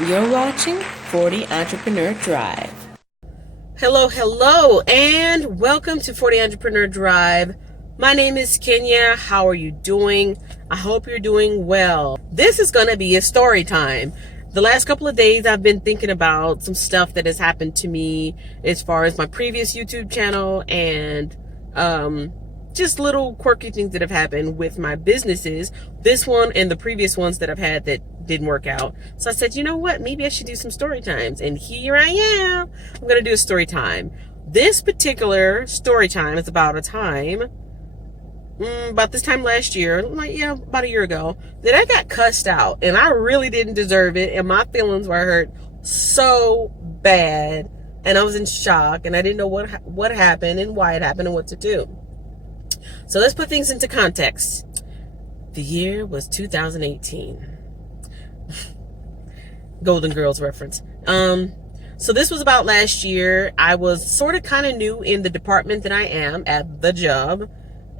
You're watching 40 Entrepreneur Drive. Hello, and welcome to 40 Entrepreneur Drive. My name is Kenya. How are you doing? I hope you're doing well. This is going to be a story time. The last couple of days, I've been thinking about some stuff that has happened to me as far as my previous YouTube channel and just little quirky things that have happened with my businesses. This one and the previous ones that I've had that didn't work out. So I said, you know what? Maybe I should do some story times. And here I am. I'm going to do a story time. This particular story time is about a time, about this time last year, about a year ago, that I got cussed out. And I really didn't deserve it. And my feelings were hurt so bad. And I was in shock. And I didn't know what happened and why it happened and what to do. So let's put things into context. The year was 2018. Golden Girls reference. So this was about last year. I was sort of kind of new in the department that I am at the job.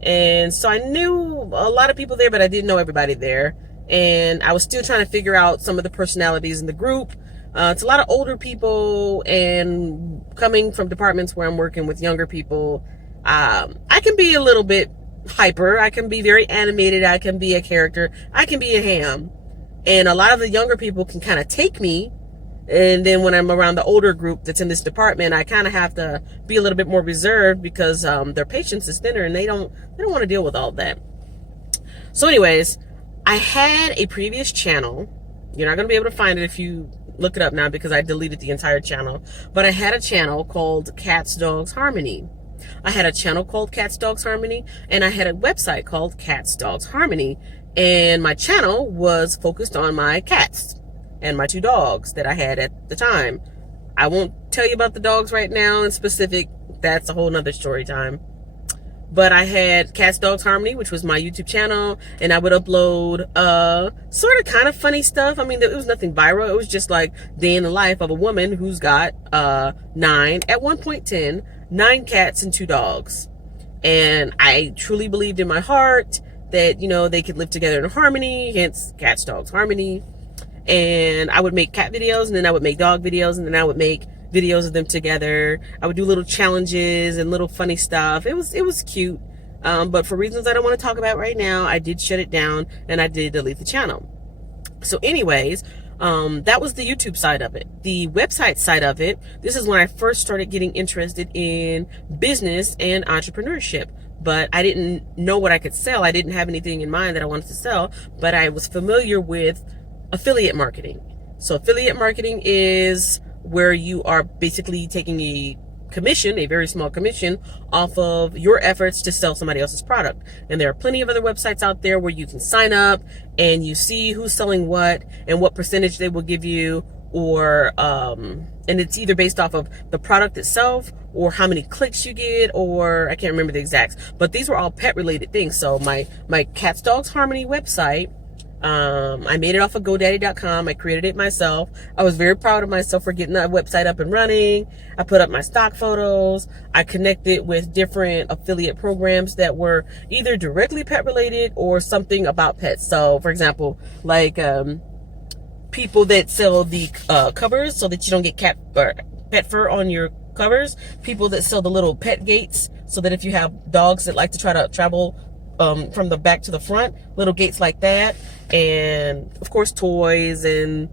And so I knew a lot of people there, but I didn't know everybody there. And I was still trying to figure out some of the personalities in the group. It's a lot of older people, and coming from departments where I'm working with younger people, I can be a little bit hyper. I can be very animated. I can be a character. I can be a ham. And a lot of the younger people can kind of take me. And then when I'm around the older group that's in this department, I kind of have to be a little bit more reserved because their patience is thinner and they don't want to deal with all that. So anyways, I had a previous channel. You're not going to be able to find it if you look it up now because I deleted the entire channel. But I had a channel called Cats, Dogs, Harmony. I had a channel called Cats, Dogs, Harmony, and I had a website called Cats, Dogs, Harmony. And my channel was focused on my cats and my two dogs that I had at the time. I won't tell you about the dogs right now in specific. That's a whole nother story time. But I had Cats, Dogs, Harmony, which was my YouTube channel, and I would upload sort of kind of funny stuff. I mean, it was nothing viral. It was just like day in the life of a woman who's got 9, at one point 10, 9 cats and 2 dogs. And I truly believed in my heart that, you know, they could live together in harmony, hence Cats, Dogs, Harmony. And I would make cat videos, and then I would make dog videos, and then I would make videos of them together. I would do little challenges and little funny stuff. It was cute. But for reasons I don't want to talk about right now, I did shut it down and I did delete the channel. So anyways, that was the YouTube side of it. The website side of it, this is when I first started getting interested in business and entrepreneurship. But I didn't know what I could sell. I didn't have anything in mind that I wanted to sell, but I was familiar with affiliate marketing. So affiliate marketing is where you are basically taking a commission, a very small commission, off of your efforts to sell somebody else's product. And there are plenty of other websites out there where you can sign up and you see who's selling what and what percentage they will give you, or and it's either based off of the product itself or how many clicks you get, or I can't remember the exacts, but these were all pet related things. So my Cats, Dogs, Harmony website, I made it off of GoDaddy.com. I created it myself. I was very proud of myself for getting that website up and running. I put up my stock photos. I connected with different affiliate programs that were either directly pet related or something about pets. So for example, like people that sell the covers so that you don't get cat or pet fur on your covers. People that sell the little pet gates so that if you have dogs that like to try to travel from the back to the front, little gates like that. And of course toys and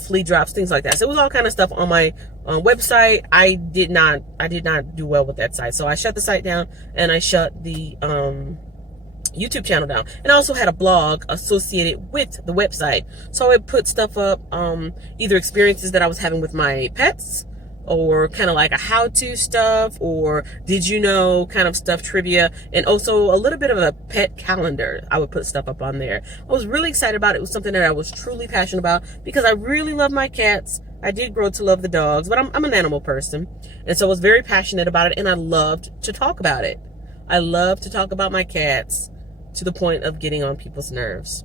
flea drops, things like that. So it was all kind of stuff on my website. I did not do well with that site, so I shut the site down and I shut the YouTube channel down. And I also had a blog associated with the website, so I would put stuff up, either experiences that I was having with my pets, or kind of like a how-to stuff, or did you know kind of stuff, trivia, and also a little bit of a pet calendar. I would put stuff up on there. I was really excited about it. It was something that I was truly passionate about because I really love my cats. I did grow to love the dogs, but I'm an animal person, and so I was very passionate about it, and I loved to talk about it. I love to talk about my cats to the point of getting on people's nerves.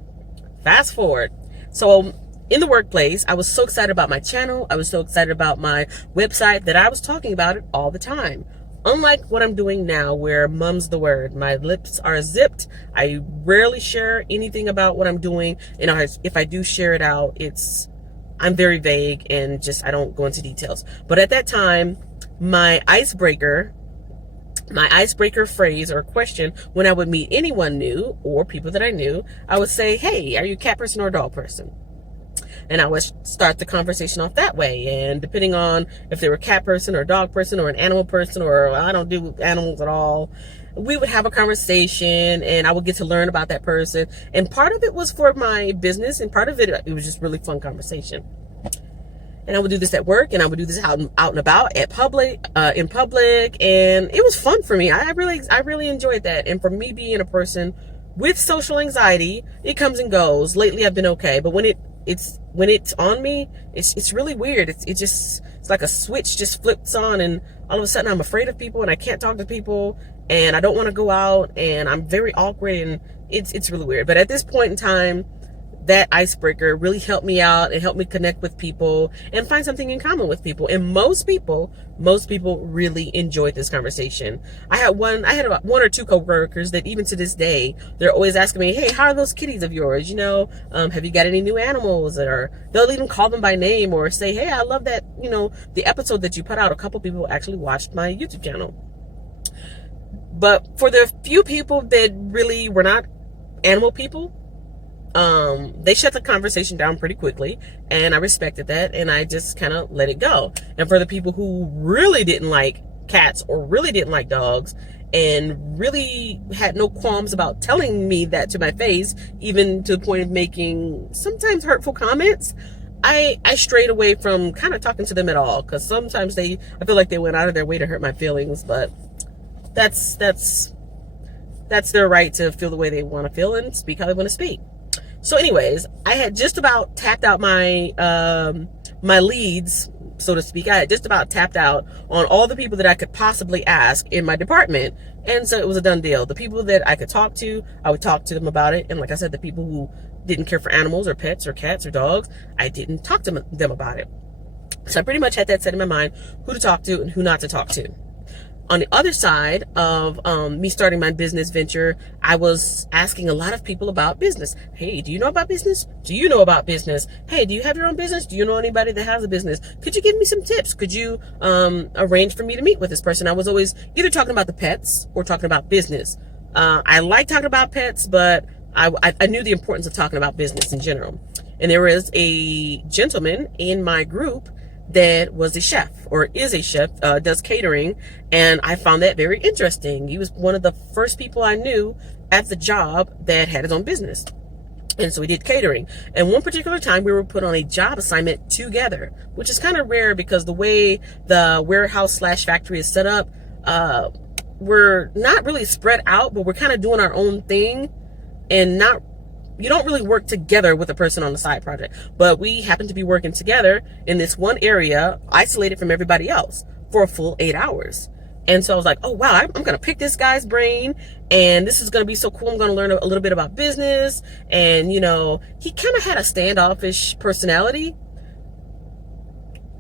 Fast forward. So in the workplace, I was so excited about my channel. I was so excited about my website that I was talking about it all the time. Unlike what I'm doing now, where mum's the word. My lips are zipped. I rarely share anything about what I'm doing. And if I do share it out, it's I'm very vague and just, I don't go into details. But at that time, my icebreaker phrase or question when I would meet anyone new or people that I knew, I would say, hey, are you a cat person or a dog person? And I would start the conversation off that way. And depending on if they were a cat person or a dog person or an animal person, or I don't do animals at all, we would have a conversation and I would get to learn about that person. And part of it was for my business, and part of it was just really fun conversation. And I would do this at work, and I would do this out and about in public, and it was fun for me. I really enjoyed that. And for me being a person with social anxiety, it comes and goes. Lately, I've been okay, but when it's on me, it's really weird. It's like a switch just flips on, and all of a sudden I'm afraid of people, and I can't talk to people, and I don't want to go out, and I'm very awkward, and it's really weird. But at this point in time, that icebreaker really helped me out and helped me connect with people and find something in common with people. And most people really enjoyed this conversation. I had about one or two coworkers that even to this day, they're always asking me, hey, how are those kitties of yours? Have you got any new animals? Or they'll even call them by name or say, hey, I love that, the episode that you put out. A couple people actually watched my YouTube channel. But for the few people that really were not animal people, they shut the conversation down pretty quickly, and I respected that, and I just kind of let it go. And for the people who really didn't like cats or really didn't like dogs and really had no qualms about telling me that to my face, even to the point of making sometimes hurtful comments, I strayed away from kind of talking to them at all, because sometimes I feel like they went out of their way to hurt my feelings. But that's their right to feel the way they want to feel and speak how they want to speak. So anyways, I had just about tapped out my my leads, so to speak. I had just about tapped out on all the people that I could possibly ask in my department. And so it was a done deal. The people that I could talk to, I would talk to them about it. And like I said, the people who didn't care for animals or pets or cats or dogs, I didn't talk to them about it. So I pretty much had that set in my mind, who to talk to and who not to talk to. On the other side of me starting my business venture, I was asking a lot of people about business. Hey, do you know about business? Do you know about business? Hey, do you have your own business? Do you know anybody that has a business? Could you give me some tips? Could you arrange for me to meet with this person? I was always either talking about the pets or talking about business. I like talking about pets, but I knew the importance of talking about business in general. And there was a gentleman in my group that was a chef, or is a chef, does catering, and I found that very interesting. He was one of the first people I knew at the job that had his own business, and so we did catering. And one particular time we were put on a job assignment together, which is kind of rare because the way the warehouse / factory is set up, we're not really spread out, but we're kind of doing our own thing, and you don't really work together with a person on the side project. But we happened to be working together in this one area, isolated from everybody else, for a full 8 hours. And so I was like, oh wow, I'm going to pick this guy's brain, and this is going to be so cool. I'm going to learn a little bit about business. And he kind of had a standoffish personality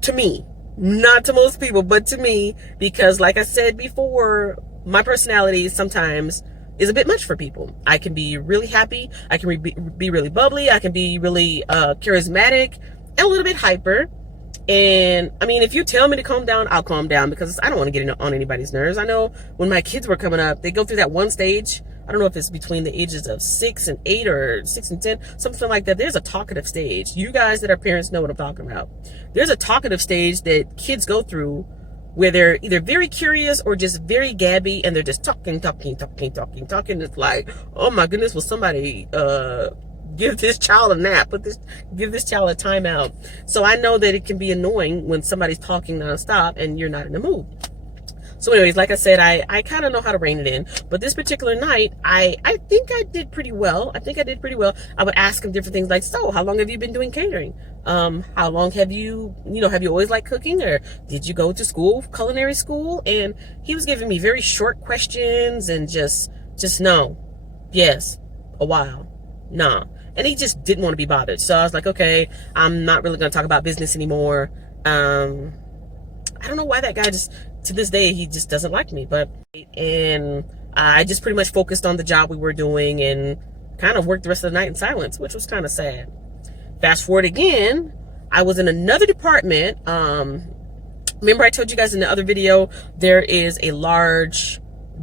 to me, not to most people, but to me, because like I said before, my personality sometimes is a bit much for people. I can be really happy. I can be really bubbly. I can be really charismatic and a little bit hyper. And I mean, if you tell me to calm down, I'll calm down, because I don't want to get on anybody's nerves. I know when my kids were coming up, they go through that one stage. I don't know if it's between the ages of 6 and 8 or 6 and 10, something like that. There's a talkative stage. You guys that are parents know what I'm talking about. There's a talkative stage that kids go through where they're either very curious or just very gabby, and they're just talking. It's like, oh my goodness, will somebody give this child a nap? Give this child a timeout. So I know that it can be annoying when somebody's talking nonstop and you're not in the mood. So anyways, like I said, I kind of know how to rein it in. But this particular night, I think I did pretty well. I would ask him different things like, so how long have you been doing catering? How long have you always liked cooking, or did you go to school, culinary school? And he was giving me very short questions and just no, yes, a while, nah. And he just didn't want to be bothered. So I was like, okay, I'm not really going to talk about business anymore. I don't know why that guy just, to this day, he just doesn't like me. And I just pretty much focused on the job we were doing and kind of worked the rest of the night in silence, which was kind of sad. Fast forward again, I was in another department. Remember I told you guys in the other video, there is a large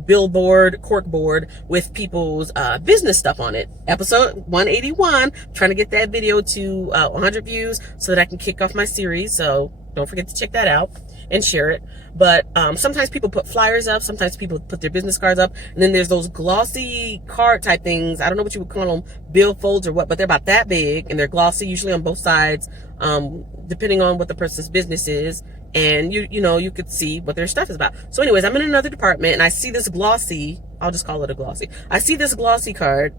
billboard, cork board with people's business stuff on it. Episode 181, trying to get that video to 100 views so that I can kick off my series. So don't forget to check that out and share it. But sometimes people put flyers up, sometimes people put their business cards up, and then there's those glossy card type things. I don't know what you would call them, billfolds or what, but they're about that big and they're glossy, usually on both sides, depending on what the person's business is. And you could see what their stuff is about. So anyways, I'm in another department and I see this glossy, I'll just call it a glossy. I see this glossy card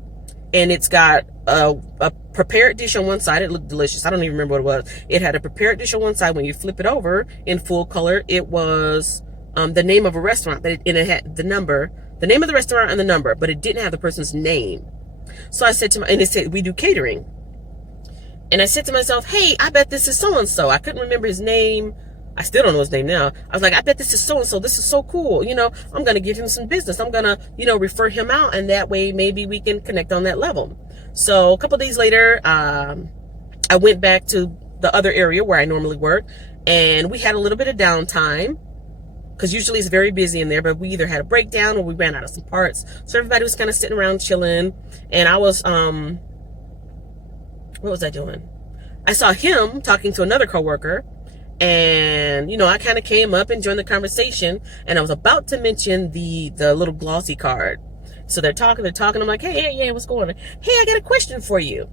and it's got a prepared dish on one side. It looked delicious. I don't even remember what it was. It had a prepared dish on one side. When you flip it over in full color, it was the name of a restaurant, but it had the name of the restaurant and the number, but it didn't have the person's name. So I said and it said, we do catering. And I said to myself, hey, I bet this is so-and-so. I couldn't remember his name. I still don't know his name now. I was like, I bet this is so-and-so. This is so cool. I'm going to give him some business. I'm going to, refer him out. And that way, maybe we can connect on that level. So a couple of days later, I went back to the other area where I normally work. And we had a little bit of downtime because usually it's very busy in there. But we either had a breakdown or we ran out of some parts. So everybody was kind of sitting around chilling. And I was, what was I doing? I saw him talking to another coworker. And, I kind of came up and joined the conversation, and I was about to mention the little glossy card. So they're talking. I'm like, hey, what's going on? Hey, I got a question for you.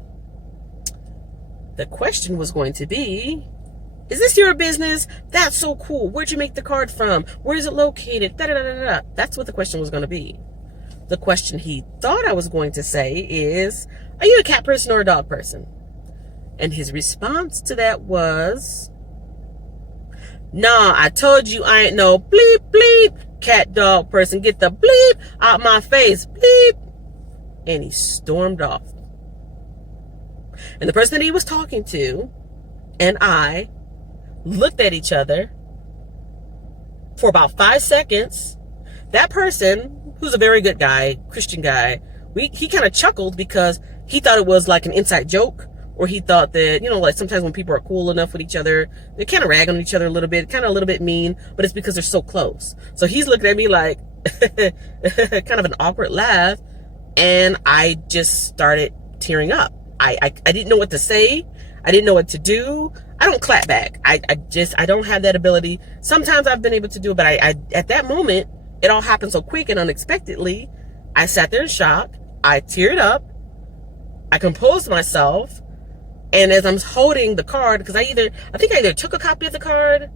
The question was going to be, is this your business? That's so cool. Where'd you make the card from? Where is it located? Da-da-da-da-da. That's what the question was going to be. The question he thought I was going to say is, are you a cat person or a dog person? And his response to that was, nah, I told you I ain't no bleep, bleep, cat dog person. Get the bleep out my face, bleep. And he stormed off. And the person that he was talking to and I looked at each other for about 5 seconds. That person, who's a very good guy, Christian guy, he kind of chuckled because he thought it was like an inside joke. Or he thought that, like sometimes when people are cool enough with each other, they kind of rag on each other a little bit, kind of a little bit mean, but it's because they're so close. So he's looking at me like, kind of an awkward laugh. And I just started tearing up. I didn't know what to say. I didn't know what to do. I don't clap back. I don't have that ability. Sometimes I've been able to do it, but I at that moment, it all happened so quick and unexpectedly. I sat there in shock. I teared up. I composed myself. And as I'm holding the card, because I think I either took a copy of the card.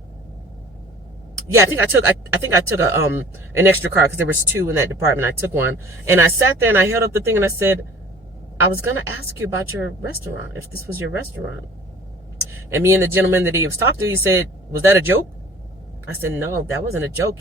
Yeah, I think I took an extra card because there was 2 in that department. I took one and I sat there and I held up the thing and I said, I was going to ask you about your restaurant, if this was your restaurant. And me and the gentleman that he was talking to, he said, was that a joke? I said, no, that wasn't a joke.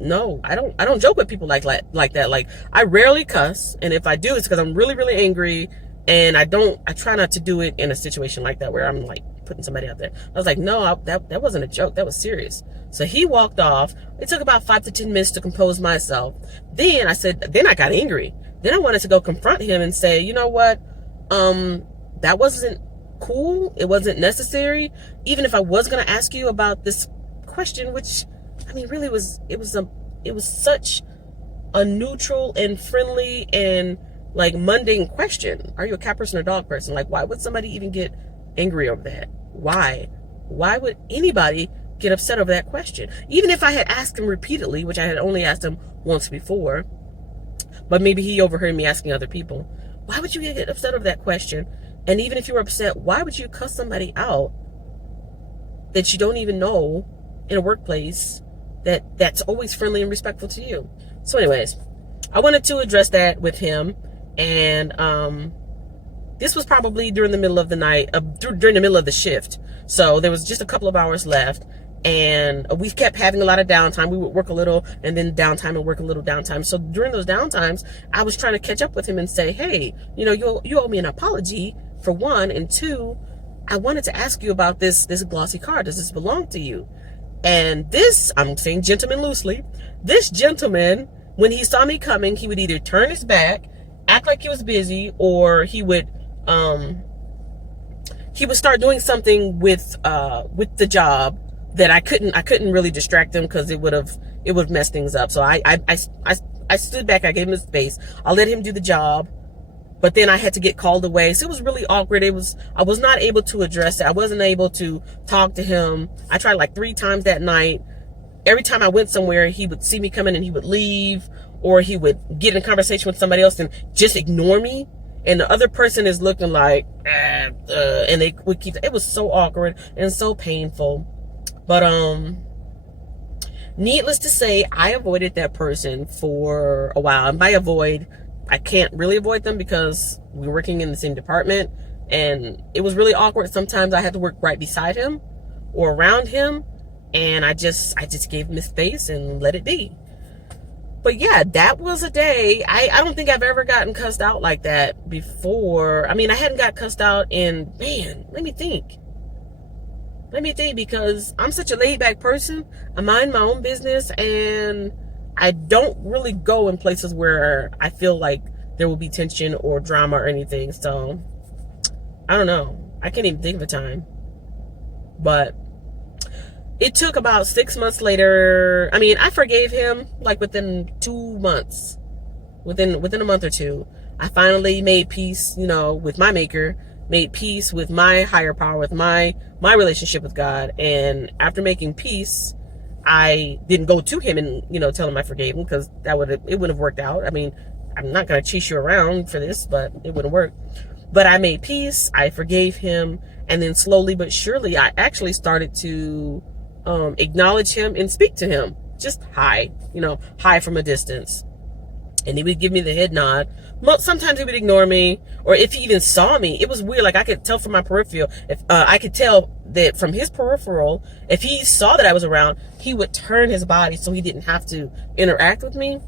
No, I don't joke with people like that. Like I rarely cuss. And if I do, it's because I'm really, really angry. And I try not to do it in a situation like that where I'm like putting somebody out there. I was like, no, that wasn't a joke. That was serious. So he walked off. It took about 5 to 10 minutes to compose myself. Then I got angry. Then I wanted to go confront him and say, you know what? That wasn't cool. It wasn't necessary. Even if I was going to ask you about this question, which I mean, really it was such a neutral and friendly and like mundane question. Are you a cat person or dog person? Like, why would somebody even get angry over that? Why would anybody get upset over that question? Even if I had asked him repeatedly, which I had only asked him once before, but maybe he overheard me asking other people, why would you get upset over that question? And even if you were upset, why would you cuss somebody out that you don't even know in a workplace that's always friendly and respectful to you? So anyways, I wanted to address that with him. And this was probably during the middle of the night, during the middle of the shift. So there was just a couple of hours left. And we kept having a lot of downtime. We would work a little and then downtime and work a little downtime. So during those downtimes, I was trying to catch up with him and say, hey, you owe me an apology for one. And two, I wanted to ask you about this glossy card. Does this belong to you? And this, I'm saying gentleman loosely, this gentleman, when he saw me coming, he would either turn his back, act like he was busy, or he would he would start doing something with the job that I couldn't really distract him, because it would mess things up. So I stood back, I gave him his space. I let him do the job, but then I had to get called away. So it was really awkward. I was not able to address it. I wasn't able to talk to him. I tried like 3 times that night. Every time I went somewhere, he would see me coming and he would leave, or he would get in a conversation with somebody else and just ignore me. And the other person is looking like, and they would keep, it was so awkward and so painful. But, needless to say, I avoided that person for a while. And by avoid, I can't really avoid them because we're working in the same department, and it was really awkward. Sometimes I had to work right beside him or around him, and I just gave him his space and let it be. But yeah, that was a day. I don't think I've ever gotten cussed out like that before. I mean, I hadn't got cussed out in, man, let me think, because I'm such a laid back person. I mind my own business, and I don't really go in places where I feel like there will be tension or drama or anything. So I don't know. I can't even think of a time. But it took about 6 months later. I mean, I forgave him like within 2 months. Within a month or two, I finally made peace, with my maker, made peace with my higher power, with my relationship with God. And after making peace, I didn't go to him and, tell him I forgave him, because it wouldn't have worked out. I mean, I'm not going to chase you around for this, but it wouldn't work. But I made peace. I forgave him. And then slowly but surely, I actually started to acknowledge him and speak to him. Just hi, hi from a distance. And he would give me the head nod. Sometimes he would ignore me, or if he even saw me, it was weird. Like, I could tell from my peripheral, if I could tell that from his peripheral, if he saw that I was around, he would turn his body so he didn't have to interact with me.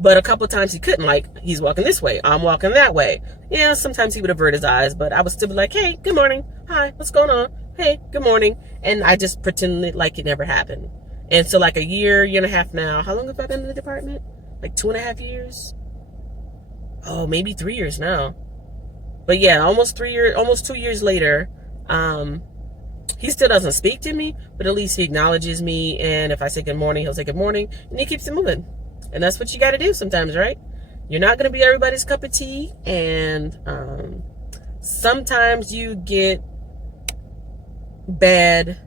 But a couple of times he couldn't, like, he's walking this way, I'm walking that way. Yeah, sometimes he would avert his eyes, but I would still be like, hey, good morning. Hi, what's going on? Hey, good morning. And I just pretended like it never happened. And so like a year and a half now, how long have I been in the department? Like 2.5 years? Oh, maybe 3 years now. But yeah, almost 2 years later, he still doesn't speak to me, but at least he acknowledges me. And if I say good morning, he'll say good morning, and he keeps it moving. And that's what you got to do sometimes, right? You're not going to be everybody's cup of tea. And sometimes you get bad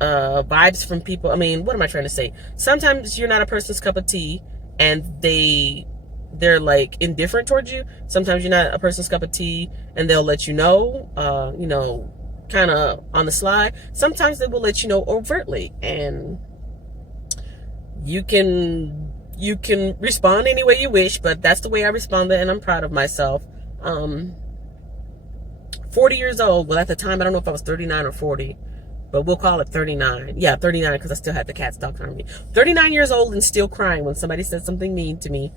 vibes from people. I mean, what am I trying to say? Sometimes you're not a person's cup of tea, and they're like indifferent towards you. Sometimes you're not a person's cup of tea, and they'll let you know, kind of on the slide. Sometimes they will let you know overtly, and you can respond any way you wish. But that's the way I responded, and I'm proud of myself. 40 years old. Well, at the time, I don't know if I was 39 or 40. But we'll call it 39. Yeah, 39, because I still had the cats talking on me. 39 years old and still crying when somebody said something mean to me.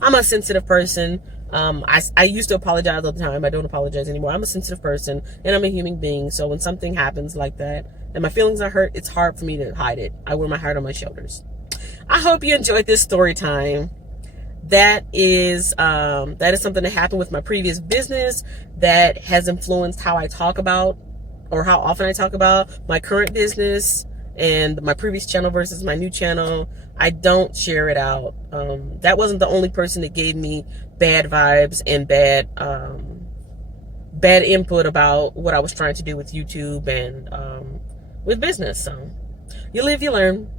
I'm a sensitive person. I used to apologize all the time. I don't apologize anymore. I'm a sensitive person, and I'm a human being. So when something happens like that, and my feelings are hurt, it's hard for me to hide it. I wear my heart on my shoulders. I hope you enjoyed this story time. That is something that happened with my previous business that has influenced how I talk about, or how often I talk about, my current business and my previous channel versus my new channel. I don't share it out. That wasn't the only person that gave me bad vibes and bad input about what I was trying to do with YouTube and with business. So you live, you learn.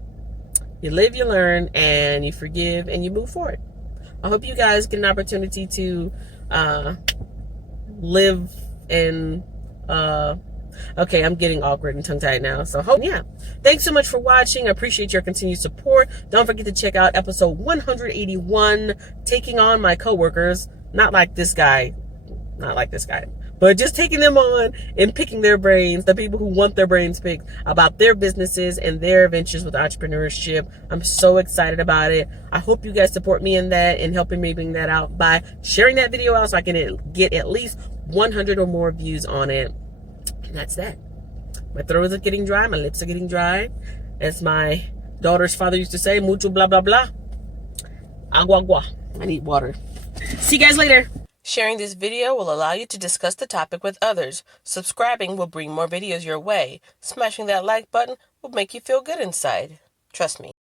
You live, you learn, and you forgive, and you move forward. I hope you guys get an opportunity to live and okay, I'm getting awkward and tongue-tied now. So, yeah. Thanks so much for watching. I appreciate your continued support. Don't forget to check out episode 181, Taking On My Coworkers. Not like this guy, but just taking them on and picking their brains, the people who want their brains picked about their businesses and their adventures with entrepreneurship. I'm so excited about it. I hope you guys support me in that and helping me bring that out by sharing that video out so I can get at least 100 or more views on it. And that's that. My throat is getting dry. My lips are getting dry. As my daughter's father used to say, mucho blah, blah, blah. Agua, agua. I need water. See you guys later. Sharing this video will allow you to discuss the topic with others. Subscribing will bring more videos your way. Smashing that like button will make you feel good inside. Trust me.